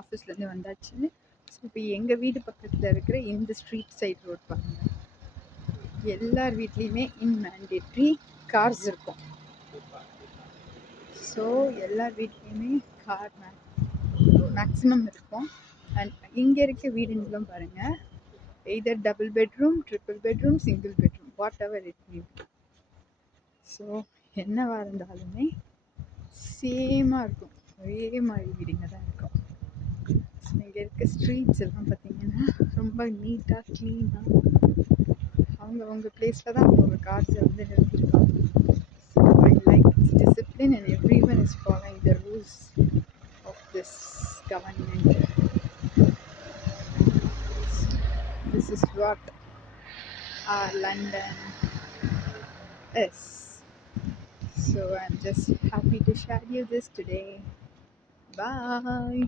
ஆஃபீஸ்லேருந்து வந்தாச்சு. ஸோ இப்போ எங்கள் வீடு பக்கத்தில் இருக்கிற இந்த ஸ்ட்ரீட் சைட் ரோட் பாருங்கள். எல்லார் வீட்லேயுமே இன்மேண்டேட்ரி கார்ஸ் இருக்கும். ஸோ எல்லார் வீட்லேயுமே கார் மேக்ஸிமம் இருக்கும். அண்ட் இங்கே இருக்க வீடுங்களும் பாருங்கள், either double bedroom, triple bedroom, single bedroom, what ever it me. So என்னவாக இருந்தாலுமே சேமாக இருக்கும், ஒரே மாதிரி வீடுங்க தான் இருக்கும். ஸோ இங்கே இருக்க ஸ்ட்ரீட்ஸ் எல்லாம் பார்த்தீங்கன்னா ரொம்ப நீட்டாக க்ளீனாக அவங்க பிளேஸில் தான் அவங்க கார்ஸை வந்து நிறுத்திருக்காங்க. So I like discipline and every one is following the rules of this government. This is what our London is. So I'm just happy to share you this today. Bye.